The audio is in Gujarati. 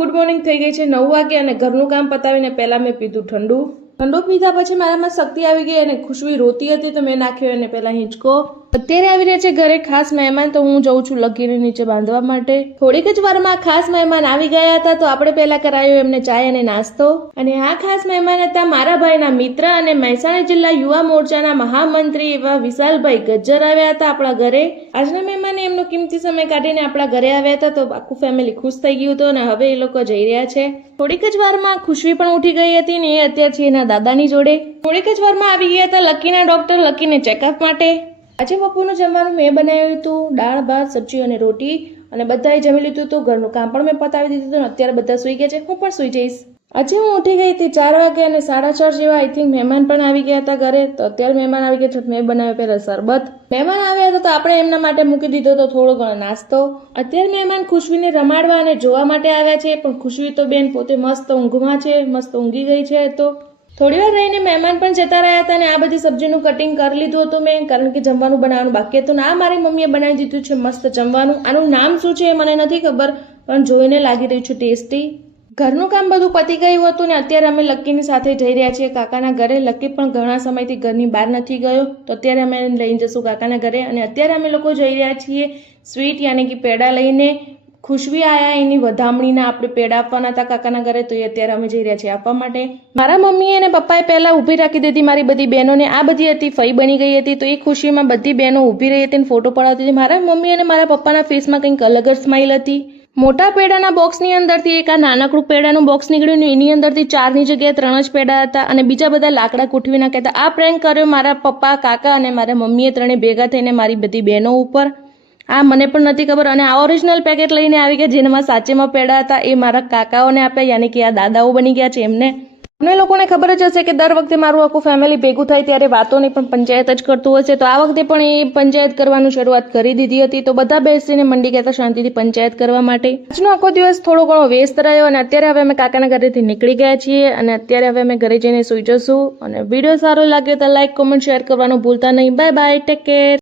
ગુડ મોર્નિંગ થઈ ગઈ છે 9 વાગે અને ઘરનું કામ પતાવીને પહેલા મેં પીધું ઠંડુ પીધા પછી મારામાં શક્તિ આવી ગઈ અને ખુશવી રોતી હતી તો મેં નાખ્યો એને પહેલા હિંચકો। અત્યારે આવી રહ્યા છે ઘરે ખાસ મહેમાન તો હું જઉં છું લકીને નીચે બાંધવા માટે। થોડીક જ વારમાં ખાસ મહેમાન આવી ગયા હતા તો આપણે પહેલા કરાયો એમને ચાય અને નાસ્તો। અને આ ખાસ મહેમાન હતા મારા ભાઈના મિત્ર અને મહેસાણા જિલ્લા યુવા મોરચાના મહામંત્રી એવા વિશાલભાઈ ગજ્જર આવ્યા હતા આપણા ઘરે। આજના મહેમાને એમનો કિંમતી સમય કાઢીને આપણા ઘરે આવ્યા હતા તો આખું ફેમિલી ખુશ થઈ ગયું હતું અને હવે એ લોકો જઈ રહ્યા છે। થોડીક જ વારમાં ખુશવી પણ ઉઠી ગઈ હતી ને એ અત્યારે છે એના દાદાની જોડે। થોડીક જ વારમાં આવી ગયા હતા લકીના ડોક્ટર લકીને ચેકઅપ માટે। આજે બપોરનું જમવાનું મેં બનાવ્યું હતું દાળ ભાત સબ્જી અને રોટી અને બધાએ જમી લીધું હતું। ઘરનું કામ પણ મેં પતાવી દીધું હતું અને અત્યારે બધા સૂઈ ગયા છે હું પણ સૂઈ જઈશ। આજે હું ઉઠી ગઈ હતી 4 વાગે અને 4:30 જેવા આઈ થિંક મહેમાન પણ આવી ગયા હતા ઘરે તો અત્યારે મહેમાન આવી ગયા તો મેં બનાવ્યો પહેલા શરબત। મહેમાન આવ્યા હતા તો આપણે એમના માટે મૂકી દીધો તો થોડો ઘણો નાસ્તો। અત્યારે મહેમાન ખુશવીને રમાડવા અને જોવા માટે આવ્યા છે પણ ખુશવી તો બેન પોતે મસ્ત ઊંઘમાં છે મસ્ત ઊંઘી ગઈ છે। તો થોડી વાર રહીને મહેમાન પણ જતા રહ્યા હતા અને આ બધી સબ્જીનું કટિંગ કરી લીધું હતું મેં કારણ કે જમવાનું બનાવવાનું બાકી હતું ને આ મારી મમ્મીએ બનાવી દીધું છે મસ્ત જમવાનું। આનું નામ શું છે મને નથી ખબર પણ જોઈને લાગી રહ્યું છે ટેસ્ટી। ઘરનું કામ બધું પતી ગયું હતું ને અત્યારે અમે લક્કીની સાથે જઈ રહ્યા છીએ કાકાના ઘરે। લક્કી પણ ઘણા સમયથી ઘરની બહાર નથી ગયો તો અત્યારે અમે લઈને જશું કાકાના ઘરે અને અત્યારે અમે લોકો જઈ રહ્યા છીએ સ્વીટ યાની કે પેડા લઈને। ખુશવી આયા એની વધામણીના આપણે પેડા આપવાના હતા કાકાના ઘરે તો એ અત્યારે અમે જઈ રહ્યા છીએ આપવા માટે। મારા મમ્મી અને પપ્પાએ પહેલા ઊભી રાખી દીધી મારી બધી બહેનોને। આ બધી હતી ફઈ બની ગઈ હતી તો એ ખુશીમાં બધી બહેનો ઊભી રહી હતી અને ફોટો પડાવતી હતી। મારા મમ્મી અને મારા પપ્પાના ફેસમાં કંઈક અલગ જ સ્માઇલ હતી। મોટા પેડાના બોક્સની અંદરથી એક આ નાનકડું પેડાનું બોક્સ નીકળ્યું ને એની અંદરથી 4ની જગ્યાએ 3 જ પેડા હતા અને બીજા બધા લાકડા કૂટવી નાખ્યા હતા। આ પ્રેન્ક કર્યો મારા પપ્પા કાકા અને મારા મમ્મીએ ત્રણે ભેગા થઈને મારી બધી બહેનો ઉપર। આ મને પણ નથી ખબર અને આ ઓરિજિનલ પેકેટ લઈને આવી ગયા જેનામાં સાચેમાં પેડા હતા એ મારા કાકાઓને આપ્યા યાની કે આ દાદાઓ બની ગયા છે એમને। તમને લોકોને ખબર જ હશે કે દર વખતે મારું આખું ફેમિલી ભેગું થાય ત્યારે વાતોની પણ પંચાયત જ કરતું હોય છે તો આ વખતે પણ એ પંચાયત કરવાનું શરૂઆત કરી દીધી હતી તો બધા બેસીને મંડી ગયા હતા શાંતિથી પંચાયત કરવા માટે। આજનો આખો દિવસ થોડો ઘણો વ્યસ્ત રહ્યો અને અત્યારે હવે અમે કાકાના ઘરેથી નીકળી ગયા છીએ અને અત્યારે હવે અમે ઘરે જઈને સૂઈ જશું। અને વિડીયો સારો લાગ્યો તો લાઈક કોમેન્ટ શેર કરવાનું ભૂલતા નહીં। Bye bye take care.